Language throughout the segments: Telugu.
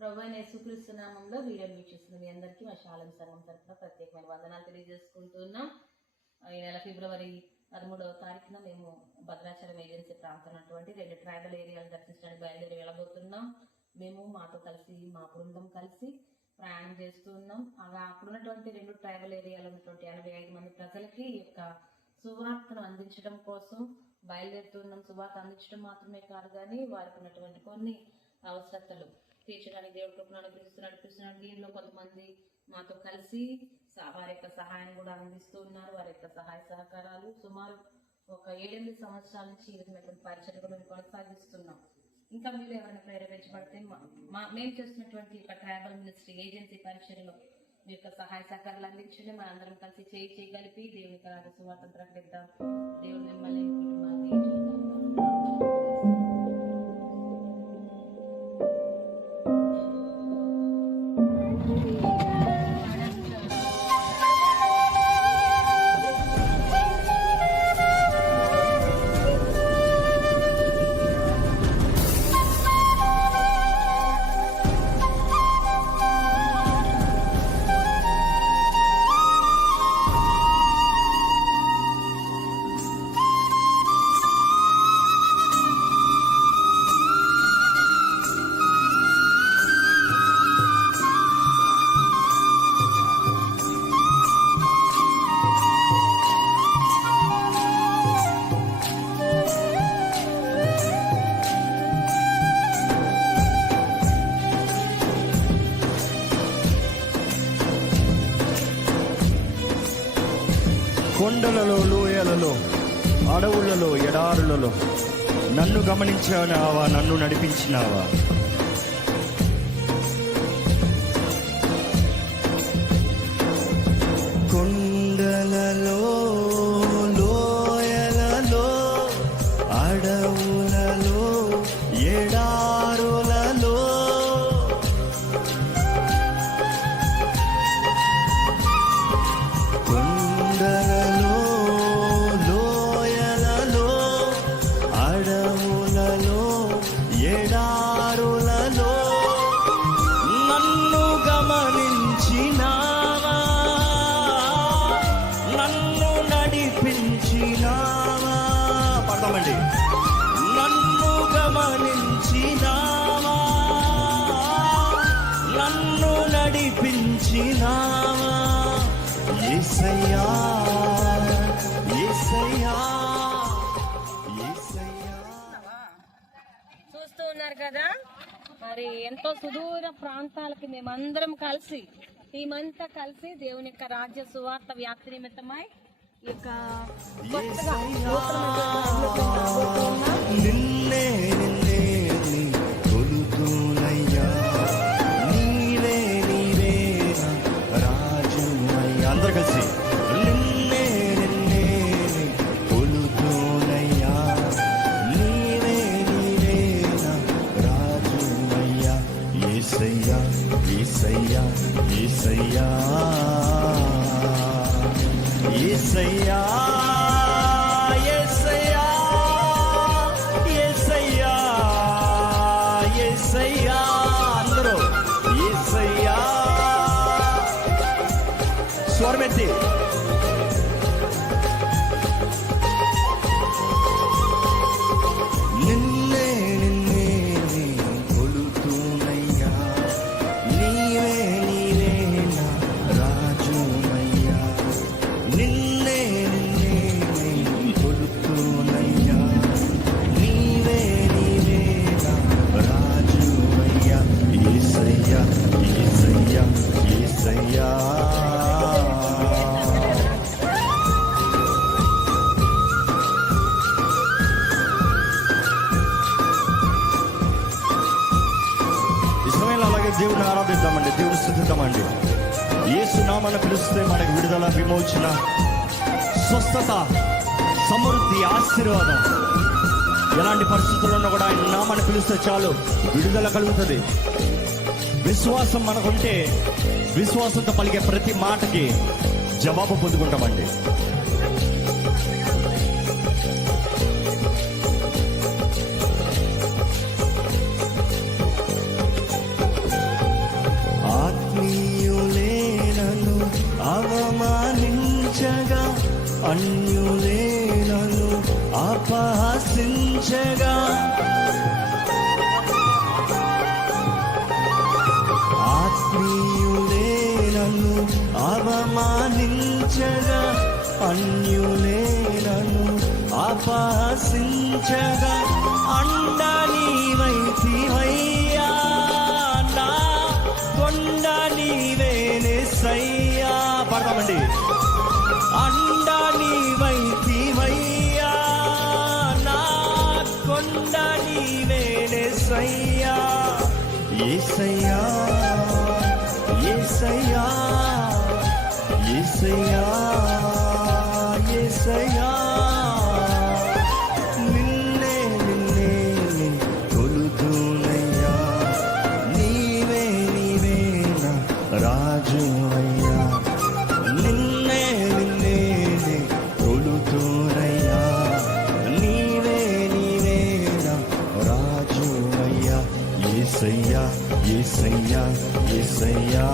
ప్రభువైన యేసుక్రీస్తు నామంలో వీడియోని వీక్షిస్తున్న మీ అందరికీ మా శాలం సంఘం తరఫున ప్రత్యేకమైన వందనాలు తెలియజేసుకుంటున్నాం. ఈ నెల ఫిబ్రవరి 13వ తారీఖున మేము భద్రాచలం ఏజెన్సీ ప్రాంతంలో 2 ట్రైబల్ ఏరియాలు దర్శించడానికి బయలుదేరి వెళ్ళబోతున్నాం. మేము మాతో కలిసి మా బృందం కలిసి ప్రయాణం చేస్తున్నాం. అలా అక్కడున్నటువంటి 2 ట్రైబల్ ఏరియాలో ఉన్నటువంటి 85 మంది ప్రజలకి ఈ యొక్క సువార్తను అందించడం కోసం బయలుదేరుతున్నాం. సువార్త అందించడం మాత్రమే కాదు కానీ వారికి ఉన్నటువంటి కొన్ని అవసరతలు తీర్చడానికి దేవుడు కృపను నడిపిస్తున్నాడు. దీనిలో కొంతమంది మాతో కలిసి వారి యొక్క సహాయం కూడా అందిస్తూ ఉన్నారు. వారి యొక్క సహాయ సహకారాలు సుమారు ఒక 7-8 సంవత్సరాల నుంచి ఈ విధమైనటువంటి పరిచయం కూడా మేము కొనసాగిస్తున్నాం. ఇంకా మీరు ఎవరైనా ప్రేరేపించబడితే మేము చేస్తున్నటువంటి యొక్క ట్రైబల్ మినిస్ట్రీ ఏజెన్సీ పరిచయలో మీ యొక్క సహాయ సహకారాలు అందించండి. మన అందరం కలిసి చేయగలిపి దేవుని రాజ్య సువార్తను ప్రకటిద్దాం. దేవుడు మిమ్మల్ని కుటుంబాన్ని కొండలలో, లోయలలో, అడవులలో, ఎడారులలో నన్ను గమనించావా, నన్ను నడిపించినావా. కొండలలో, లోయలలో, అడవులలో, ఎడారులలో ఎడారులలో నన్ను గమనించినావా, నన్ను నడిపించినావా. పడతామండి. నన్ను గమనించినావా, నన్ను నడిపించినావా. యేసయ్యా, యేసయ్యా. చూస్తూ ఉన్నారు కదా, మరి ఎంతో సుదూర ప్రాంతాలకి మేమందరం కలిసి టీమంతా కలిసి దేవుని యొక్క రాజ్య సువార్త వ్యాప్తి నిమిత్తమై ఈ యొక్క నిన్నే నిన్నే కొలుతునయ్యా, నీవే నీవే రాజునయ్యా. అందరు కలిసి నిన్నే నిన్నే కొలుతునయ్యా, నీవే నీవే రాజునయ్యా. యేసయ్యా, యేసయ్యా, యేసయ్యా, యేసయ్యా, యేసయ్యా, యేసయ్యా, యేసయ్యా. అందరూ యేసయ్యా స్వరమెత్తి. నిన్నే నిన్నే కొలుతునయ్యా, నీవే నీవే నా రాజునయ్యా. నిన్నే నిన్నే కొలుతునయ్యా, నీవే నీవే నా రాజునయ్యా. యేసయ్యా, యేసయ్యా, యేసయ్యా. అలాగే దేవుని ఆరాధిద్దామండి, దేవుని స్తుతిద్దామండి. యేసు నామమున పిలిస్తే మనకు విడుదల, విమోచన, స్వస్థత, సమృద్ధి, ఆశీర్వాదం. ఎలాంటి పరిస్థితుల్లో ఉన్నా కూడా ఆయన నామాన్ని పిలిస్తే చాలు విడుదల కలుగుతుంది. విశ్వాసం మనకుంటే విశ్వాసంతో పలికే ప్రతి మాటకి జవాబు పొందుకుంటామండి. అన్యులే నన్ను అపహసించగా, ఆత్మీయులే నన్ను అవమానించగా, అన్యులే నన్ను అపహసించగా, అండ నీవైతివయ్యా, నా కొండ నీవేనేసయ్యా. పడతామండి. అండ నీవైతివయ్యా, నా కొండ నీవేనేసయ్యా. యేసయ్యా యేసయ్యా యేసయ్యా యేసయ్యా, నిన్నే నిన్నే కొలుతునయ్యా, నీవే నీవే నా రాజువయ్యా, నిన్నే నిన్నే కొలుతునయ్యా, నీవే నీవే నా రాజువయ్యా. యేసయ్యా యేసయ్యా యేసయ్యా.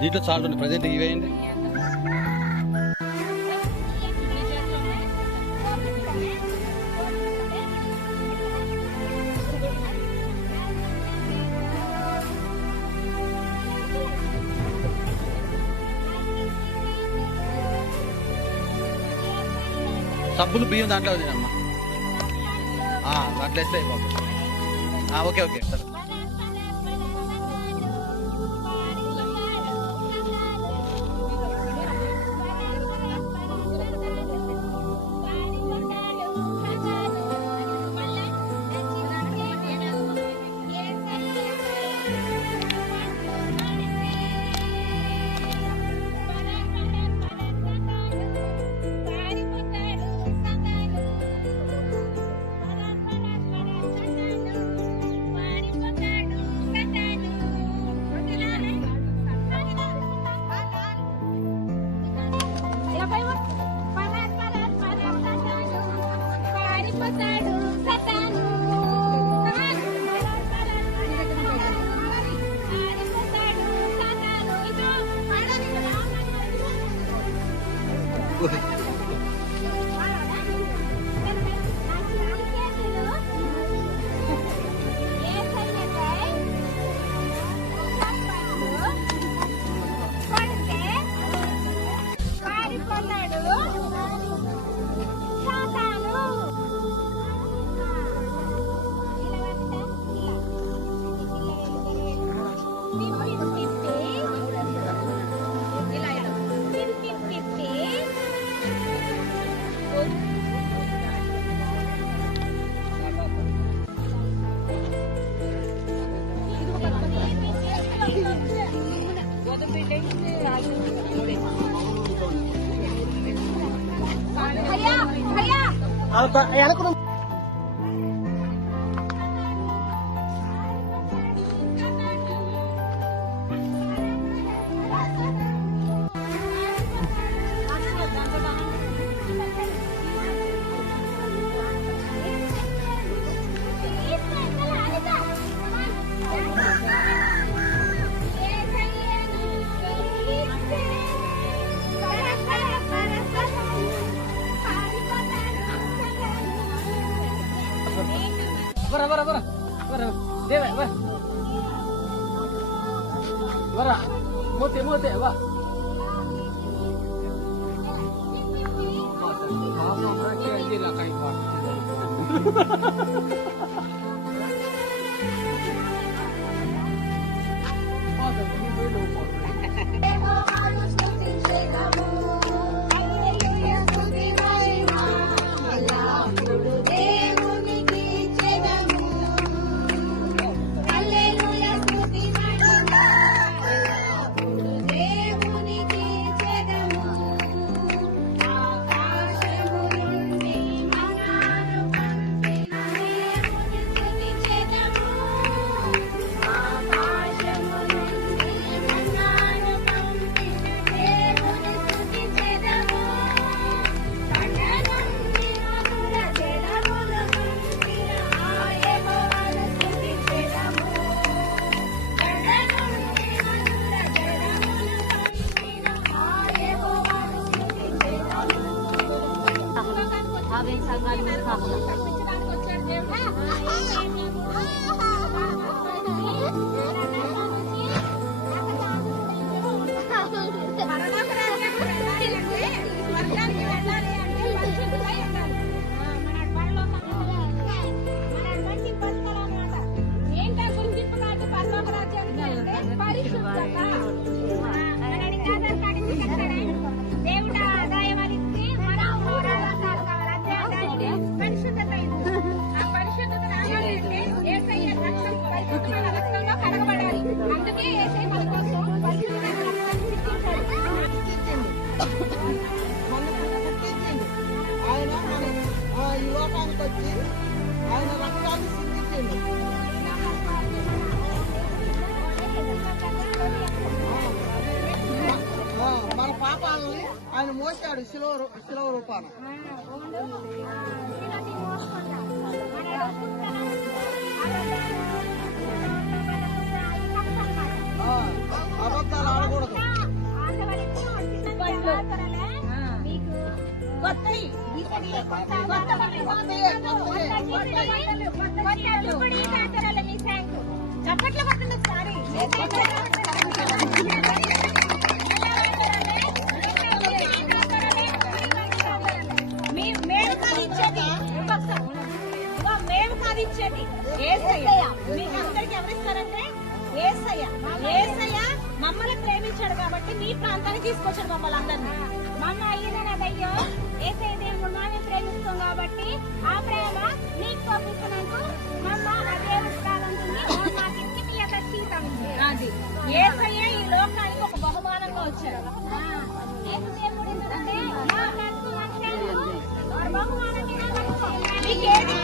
దీంట్లో చాలా ఉన్నాయి ప్రజెంట్ ఇవేయండి. సబ్బులు బియ్యం దాంట్లో వదిలేమ్మా. దాంట్లో వేస్తే అయిపోతుంది. ఓకే ఓకే సరే. Mote, va. మన పాపాలని ఆయన మోసాడు శిలువ రూపాన. అబద్ధాలు ఆడకూడదు. చప్పట్లు కొట్టండి ఒకసారి. మేము కాదు ఇచ్చేది, మేము కాదు ఇచ్చేది యేసయ్య. మీకు అందరికి ఎవరిస్తారంటే యేసయ్య. యేసయ్య మమ్మల్ని ప్రేమించాడు కాబట్టి మీ ప్రాంతానికి తీసుకొచ్చాడు మమ్మల్ని అందరినీ. మమ్మ అయ్యో ఏసయ్య దేవుడు మామే ప్రేమిస్తాం కాబట్టి ఆ ప్రేమ నీకు పంపిస్తున్నందుకు మమ్మ ఆ దేవుడు కాదంటుంది మాకించి మీ యొక్క జీవితం అది యేసయ్య ఈ లోకానికి ఒక బహుమానంగా వచ్చాడు. ఏసు దేవుడు ఎందుకంటే మా మనసు లక్ష్యాలు బహుమానం మీకేది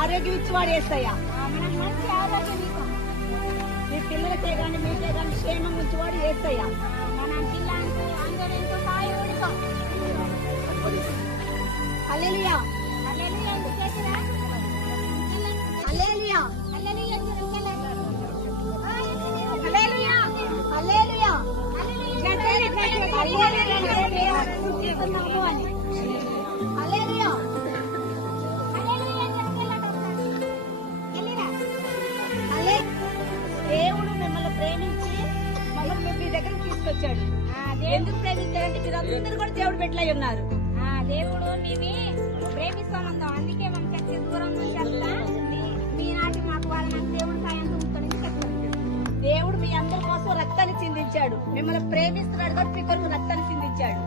ఆరోగ్యం ఇచ్చేవాడు యేసయ్య. మనం మంచి ఆరోగ్యం ఇస్తాం. మీ పిల్లలకే గాని మీకే గాని క్షేమం ఉంచేవాడు యేసయ్య. మన జిల్లాకు అందరితో సాయి ఉడికం హల్లెలూయా హల్లెలూయా ఎందుకు చేసిరా హల్లెలూయా హల్లెలూయా ఎందుకు హల్లెలూయా హల్లెలూయా దేవుడు మిమ్మల్ని ప్రేమించి మమ్మల్ని మీ దగ్గరికి తీసుకొచ్చాడు. ఎందుకు ప్రేమించారంటే మీరు అందరూ కూడా దేవుడు బిడ్డలై ఉన్నారు. దేవుడు నీవి ప్రేమిస్తామందాం. అందుకే మనం చక్కగా దూరం నుంచి వెళ్తా మీ నాటి మాకు వాళ్ళ దేవుడు సాయం ఉంటుంది చెప్తాను. దేవుడు మీ అందరి కోసం రక్తాన్ని చిందించాడు. మిమ్మల్ని ప్రేమిస్తున్నాడు కాబట్టి మీ కొరకు రక్తాన్ని చిందించాడు.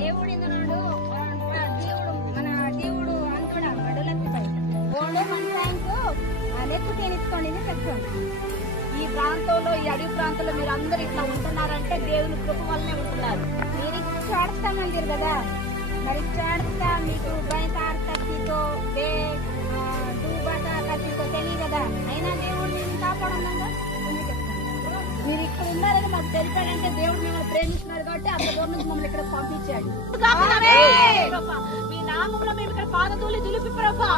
దేవుడు ఇందునాడు దేవుడు మన దేవుడు అంటున్నాడు మడులెత్తుతాయి ఓడు మన సాయంకు లెక్కు తేనిచ్చుకోండి చెప్తాను. ఈ ప్రాంతంలో ఈ అడవి ప్రాంతంలో మీరు అందరు ఇట్లా ఉంటున్నారంటే దేవుని కృప వల్లనే ఉంటున్నారు. మీరు చాడుస్తామంటారు కదా, మరి చాడుతా మీకు బయట కత్తితో దూబత కత్తితో తెలియదు కదా, అయినా దేవుడు నేను కాపాడున్నాగా మీరు ఇక్కడ ఉన్నారని మాకు తెలిపాడంటే దేవుడు మిమ్మల్ని ప్రేమిస్తున్నారు కాబట్టి అంత దూరం నుంచి మమ్మల్ని ఇక్కడ పంపించాడు. మీ నామంలో మేము ఇక్కడ పాదధూళి దులిపి ప్రభా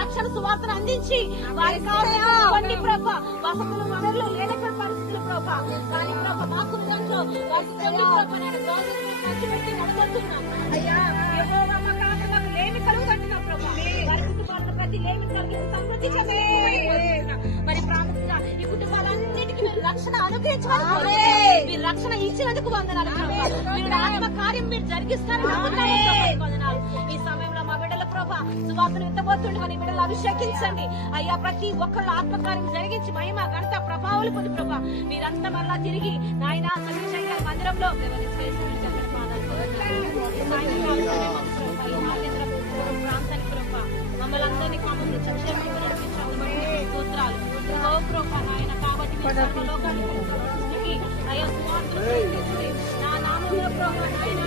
రక్షణ సువార్తను అందించి వారి కావాలి ప్రభా వసతులు వనరులు లేనక్కడ పరిస్థితులు ప్రభా కానీ ప్రభా మాకు దాంట్లో వారికి పెట్టి నడబడుతున్నాం. అయ్యా యెహోవా మాకు లేమి కలుగుతున్నాం ప్రభా వారి కుటుంబాలను ప్రతి లేమి కలిగి సమృద్ధి మరి ప్రాముఖ్యంగా ఈ కుటుంబాలన్నిటికీ మీరు రక్షణ అనుగ్రహించడానికి మీరు రక్షణ ఇచ్చినందుకు వందనాలు. మీరు ఆత్మ కార్యం మీరు జరిగిస్తారని వందనాలు. ఈ సమయంలో మా బిడ్డల ప్రభా సువార్తను ఎత్తబోతుండే మన బిడ్డలు అభిషేకించండి అయ్యా. ప్రతి ఒక్కళ్ళు ఆత్మకార్యం జరిగించి మహిమ ఘనత ప్రభావాలు పొంది ప్రభా మీరంతా మరలా తిరిగి నాయన మందిరంలో ప్రాంతానికి ప్రభా మమ్మల్ని అందరినీ కామంలో సంక్షేమంగా నడిపించాలి. స్తోత్రాలు నాయన కాబట్టి అయ్యా సువార్తను నా నామంలో ప్రభా నాయన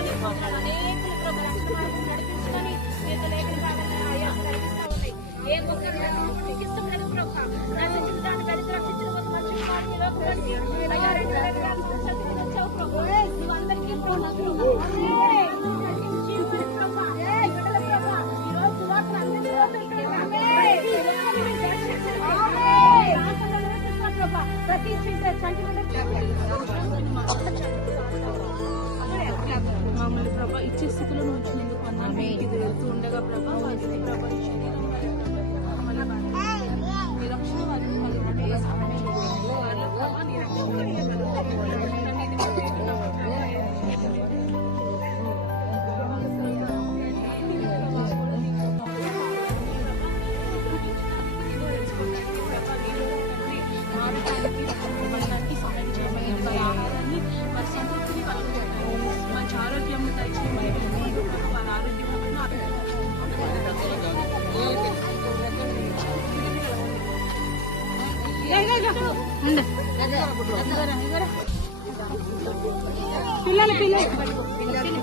అనేకులు ప్రభా రక్షణ మార్గం నడిపించుకొని మీకు లేఖన భాగాన్ని అయ్యా నడిపిస్తా ఉన్నాయి. ఏ ఒక్కరు నీకు ఇష్టం లేదు ప్రభా నడిపించడానికి దళిత రక్షించిన ఒక మంచి వారిని లోకానికి అయ్యా 2000 వచ్చావు ప్రభా నువ్వు అందరికీ ప్రతి మమ్మల్ని ప్రభా ఇచ్చే స్థితిలో ఉంచినందుకు అన్నాను. ఇది వెళ్తూ ఉండగా ప్రభా వారి ప్రభా ఈ శరీరం మీ రక్షణ వారికి కలిగినట్టు వారిలో ప్రభా నీ రక్షణ పిల్లలు పిల్లలు పిల్లలకి